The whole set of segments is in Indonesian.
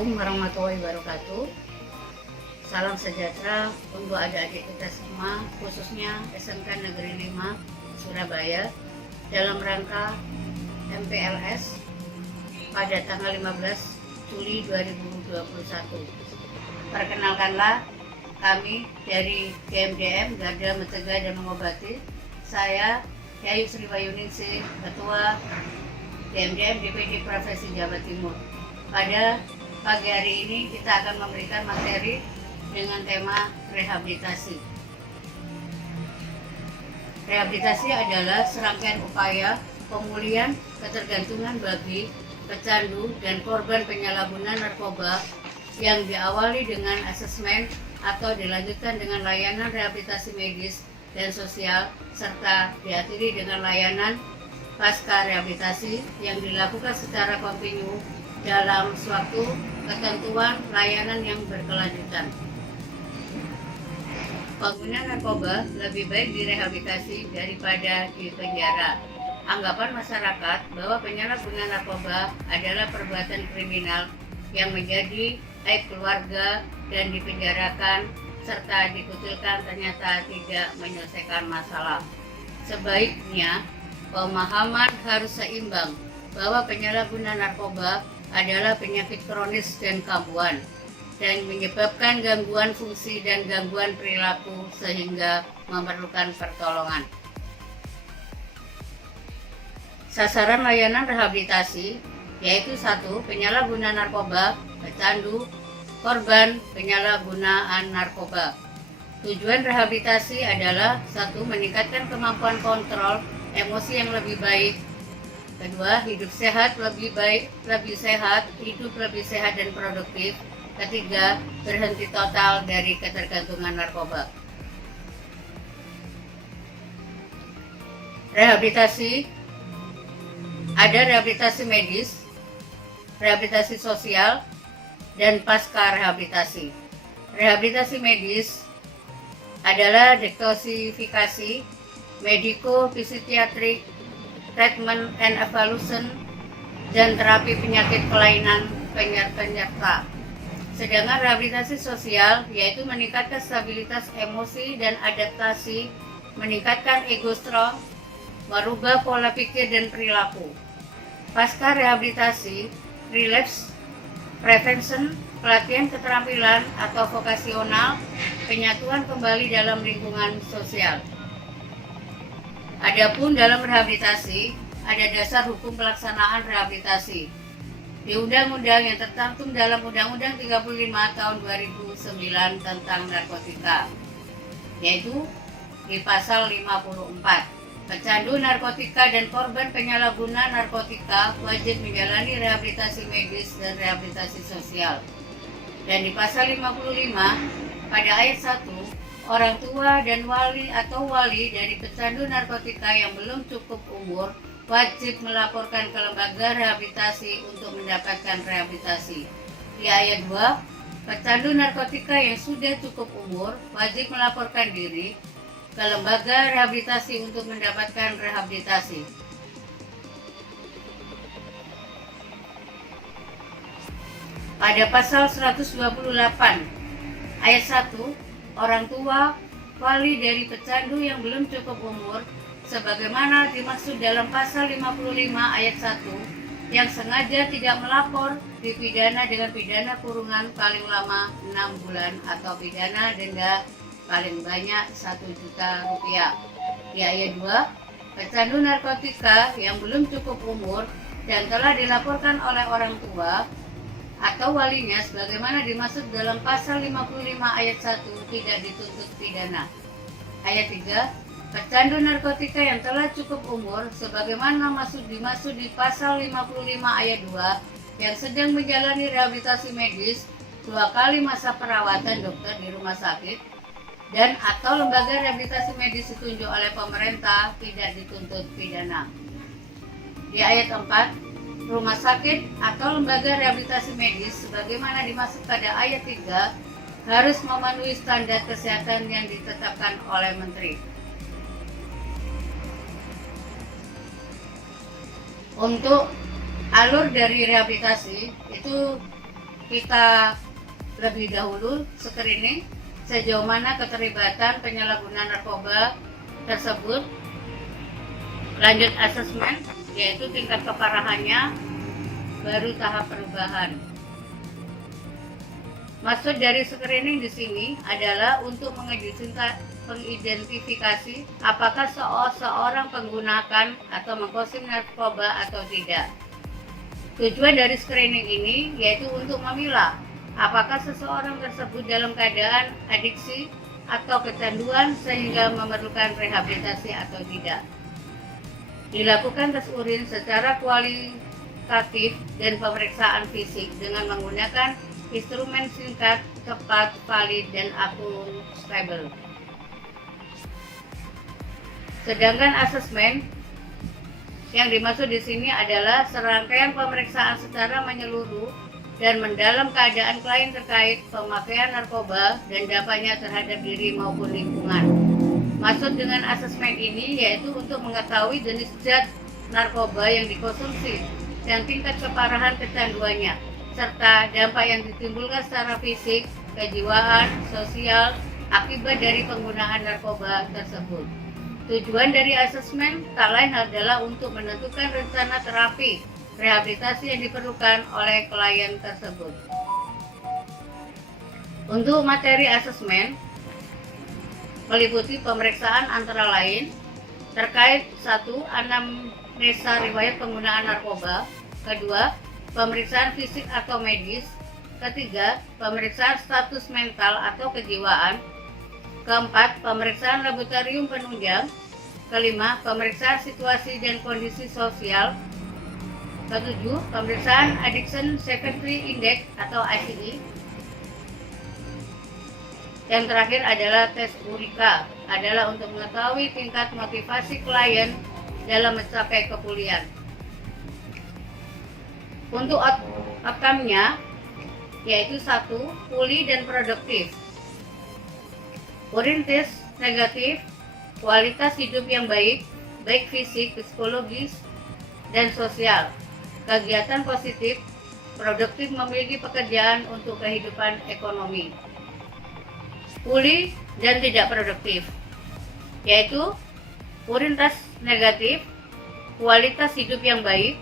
Assalamualaikum warahmatullahi wabarakatuh. Salam sejahtera untuk adik-adik kita semua, khususnya SMK Negeri 5 Surabaya, dalam rangka MPLS pada tanggal 15 Juli 2021. Perkenalkanlah, kami dari GMDM Garda Mencegah dan Mengobati. Saya Yayu Sri Wahyuningsih, Ketua GMDM DPD Provinsi Jawa Timur. Pada pagi hari ini kita akan memberikan materi dengan tema rehabilitasi. Rehabilitasi adalah serangkaian upaya pemulihan ketergantungan bagi pecandu dan korban penyalahgunaan narkoba yang diawali dengan asesmen atau dilanjutkan dengan layanan rehabilitasi medis dan sosial serta diakhiri dengan layanan pasca rehabilitasi yang dilakukan secara kontinu dalam suatu ketentuan layanan yang berkelanjutan. Pengguna narkoba lebih baik direhabilitasi daripada di penjara. Anggapan masyarakat bahwa penyalahgunaan narkoba adalah perbuatan kriminal yang menjadi aib keluarga dan dipenjarakan serta dikucilkan ternyata tidak menyelesaikan masalah. Sebaiknya pemahaman harus seimbang bahwa penyalahgunaan narkoba adalah penyakit kronis dan kambuhan dan menyebabkan gangguan fungsi dan gangguan perilaku sehingga memerlukan pertolongan. Sasaran layanan rehabilitasi yaitu 1. Penyalahgunaan narkoba, pecandu, korban penyalahgunaan narkoba. Tujuan rehabilitasi adalah 1. Meningkatkan kemampuan kontrol emosi yang lebih baik. 2. Hidup sehat lebih baik, lebih sehat, hidup lebih sehat dan produktif. 3. Berhenti total dari ketergantungan narkoba. Rehabilitasi ada rehabilitasi medis, rehabilitasi sosial, dan pasca rehabilitasi. Rehabilitasi medis adalah detoksifikasi, mediko-psikiatrik, treatment and evaluation, dan terapi penyakit kelainan penyerta. Sedangkan rehabilitasi sosial yaitu meningkatkan stabilitas emosi dan adaptasi, meningkatkan ego strong, merubah pola pikir dan perilaku. Pasca rehabilitasi, relapse prevention, pelatihan keterampilan atau vokasional, penyatuan kembali dalam lingkungan sosial. Adapun dalam rehabilitasi, ada dasar hukum pelaksanaan rehabilitasi. Di undang-undang yang tercantum dalam Undang-Undang 35 tahun 2009 tentang narkotika, yaitu di pasal 54. Pecandu narkotika dan korban penyalahgunaan narkotika wajib menjalani rehabilitasi medis dan rehabilitasi sosial. Dan di pasal 55 pada ayat 1, orang tua dan wali atau wali dari pecandu narkotika yang belum cukup umur wajib melaporkan ke lembaga rehabilitasi untuk mendapatkan rehabilitasi. Di ayat 2, pecandu narkotika yang sudah cukup umur wajib melaporkan diri ke lembaga rehabilitasi untuk mendapatkan rehabilitasi. Pada pasal 128 ayat 1, orang tua, wali dari pecandu yang belum cukup umur, sebagaimana dimaksud dalam pasal 55 ayat 1, yang sengaja tidak melapor dipidana dengan pidana kurungan paling lama 6 bulan atau pidana denda paling banyak 1 juta rupiah. Di ayat 2, pecandu narkotika yang belum cukup umur dan telah dilaporkan oleh orang tua atau walinya sebagaimana dimaksud dalam pasal 55 ayat 1 tidak dituntut pidana. Ayat 3, pecandu narkotika yang telah cukup umur sebagaimana dimaksud di pasal 55 ayat 2 yang sedang menjalani rehabilitasi medis 2 kali masa perawatan dokter di rumah sakit dan atau lembaga rehabilitasi medis ditunjuk oleh pemerintah tidak dituntut pidana. Di ayat 4, rumah sakit atau lembaga rehabilitasi medis sebagaimana dimaksud pada ayat 3 harus memenuhi standar kesehatan yang ditetapkan oleh Menteri. Untuk alur dari rehabilitasi itu kita lebih dahulu screening sejauh mana keterlibatan penyalahgunaan narkoba tersebut. Lanjut asesmen, yaitu tingkat keparahannya, baru tahap perubahan. Maksud dari screening di sini adalah untuk mengidentifikasi apakah seorang menggunakan atau mengkonsumsi narkoba atau tidak. Tujuan dari screening ini yaitu untuk memilah apakah seseorang tersebut dalam keadaan adiksi atau kecanduan sehingga memerlukan rehabilitasi atau tidak. Dilakukan tes urin secara kualitatif dan pemeriksaan fisik dengan menggunakan instrumen singkat, cepat, valid, dan akuntabel. Sedangkan asesmen yang dimaksud di sini adalah serangkaian pemeriksaan secara menyeluruh dan mendalam keadaan klien terkait pemakaian narkoba dan dampaknya terhadap diri maupun lingkungan. Maksud dengan asesmen ini yaitu untuk mengetahui jenis zat narkoba yang dikonsumsi dan tingkat keparahan kecanduannya, serta dampak yang ditimbulkan secara fisik, kejiwaan, sosial akibat dari penggunaan narkoba tersebut. Tujuan dari asesmen tak lain adalah untuk menentukan rencana terapi rehabilitasi yang diperlukan oleh klien tersebut. Untuk materi asesmen meliputi pemeriksaan antara lain terkait 1. Anamnesa riwayat penggunaan narkoba. 2. Pemeriksaan fisik atau medis. 3. Pemeriksaan status mental atau kejiwaan. 4. Pemeriksaan laboratorium penunjang. 5. Pemeriksaan situasi dan kondisi sosial. 7. Pemeriksaan Addiction Severity Index atau ASI. Yang terakhir adalah tes Eureka, adalah untuk mengetahui tingkat motivasi klien dalam mencapai kepulihan. Untuk outcome-nya yaitu 1. Pulih dan produktif. Urin test negatif, kualitas hidup yang baik fisik, psikologis, dan sosial. Kegiatan positif, produktif memiliki pekerjaan untuk kehidupan ekonomi. Pulih dan tidak produktif, yaitu urin tes negatif, kualitas hidup yang baik,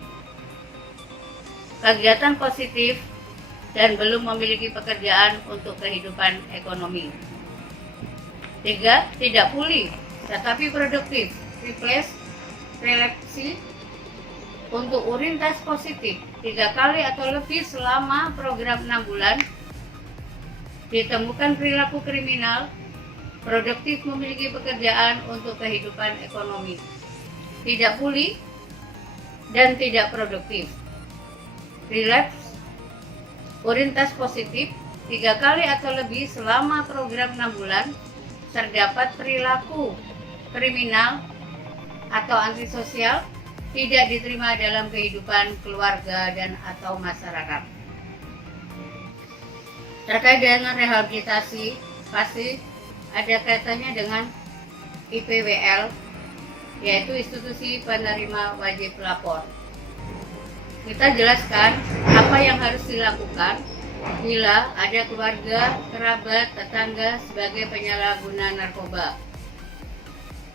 kegiatan positif, dan belum memiliki pekerjaan untuk kehidupan ekonomi. 3. Tidak pulih, tetapi produktif, relapsi untuk urin tes positif 3 kali atau lebih selama program 6 bulan. Ditemukan perilaku kriminal, produktif memiliki pekerjaan untuk kehidupan ekonomi. Tidak pulih dan tidak produktif. Relapse, urin tes positif 3 kali atau lebih selama program 6 bulan. Terdapat perilaku kriminal atau antisosial, tidak diterima dalam kehidupan keluarga dan atau masyarakat. Terkait dengan rehabilitasi, pasti ada kaitannya dengan IPWL, yaitu institusi penerima wajib lapor. Kita jelaskan apa yang harus dilakukan bila ada keluarga, kerabat, tetangga sebagai penyalahguna narkoba.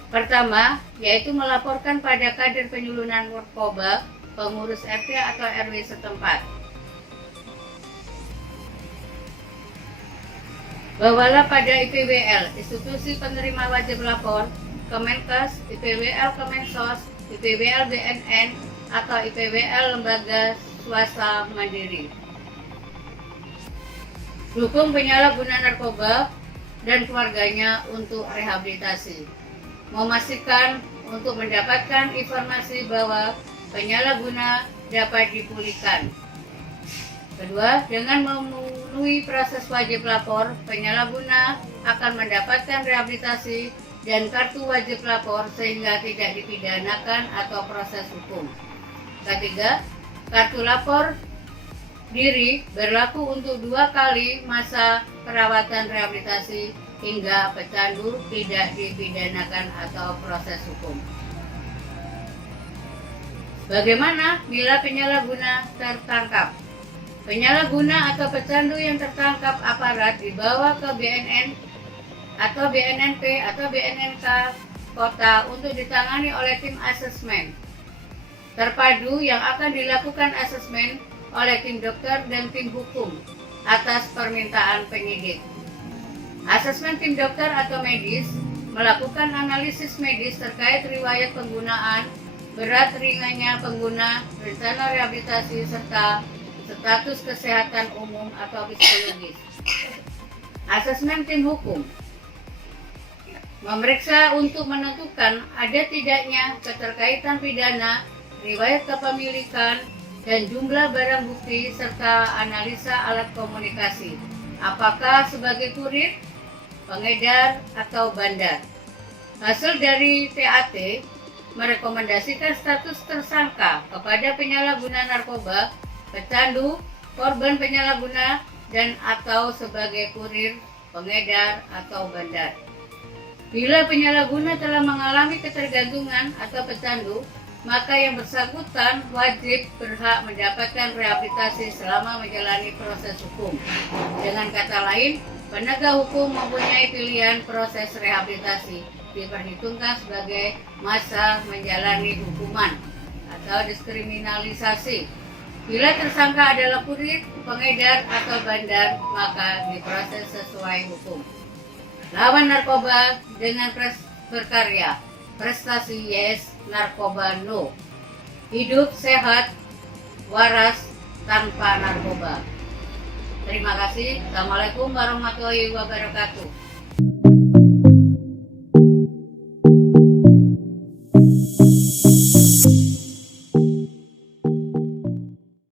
Pertama, yaitu melaporkan pada kader penyalahgunaan narkoba, pengurus RT atau RW setempat. Bawalah pada IPWL, institusi penerima wajib lapor, Kemenkes, IPWL Kemensos, IPWL BNN, atau IPWL lembaga swasta mandiri. Dukung penyalahguna narkoba dan keluarganya untuk rehabilitasi. Memastikan untuk mendapatkan informasi bahwa penyalahguna dapat dipulihkan. Kedua, dengan memenuhi proses wajib lapor, penyalahguna akan mendapatkan rehabilitasi dan kartu wajib lapor sehingga tidak dipidanakan atau proses hukum. Ketiga, kartu lapor diri berlaku untuk 2 kali masa perawatan rehabilitasi hingga pecandu tidak dipidanakan atau proses hukum. Bagaimana bila penyalahguna tertangkap? Penyalahguna atau pecandu yang tertangkap aparat dibawa ke BNN atau BNNP atau BNNK kota untuk ditangani oleh tim asesmen terpadu yang akan dilakukan asesmen oleh tim dokter dan tim hukum atas permintaan penyidik. Asesmen tim dokter atau medis melakukan analisis medis terkait riwayat penggunaan, berat ringannya pengguna, rencana rehabilitasi, serta status kesehatan umum atau psikologis. Asesmen tim hukum memeriksa untuk menentukan ada tidaknya keterkaitan pidana, riwayat kepemilikan, dan jumlah barang bukti, serta analisa alat komunikasi, apakah sebagai kurir, pengedar, atau bandar. Hasil dari TAT merekomendasikan status tersangka kepada penyalahguna narkoba, pecandu, korban penyalahguna, dan atau sebagai kurir, pengedar, atau bandar. Bila penyalahguna telah mengalami ketergantungan atau pecandu, maka yang bersangkutan wajib berhak mendapatkan rehabilitasi selama menjalani proses hukum. Dengan kata lain, penegak hukum mempunyai pilihan proses rehabilitasi diperhitungkan sebagai masa menjalani hukuman atau diskriminalisasi. Bila tersangka adalah kurir, pengedar, atau bandar, maka diproses sesuai hukum. Lawan narkoba dengan berkarya, prestasi yes, narkoba no. Hidup sehat, waras, tanpa narkoba. Terima kasih. Assalamualaikum warahmatullahi wabarakatuh.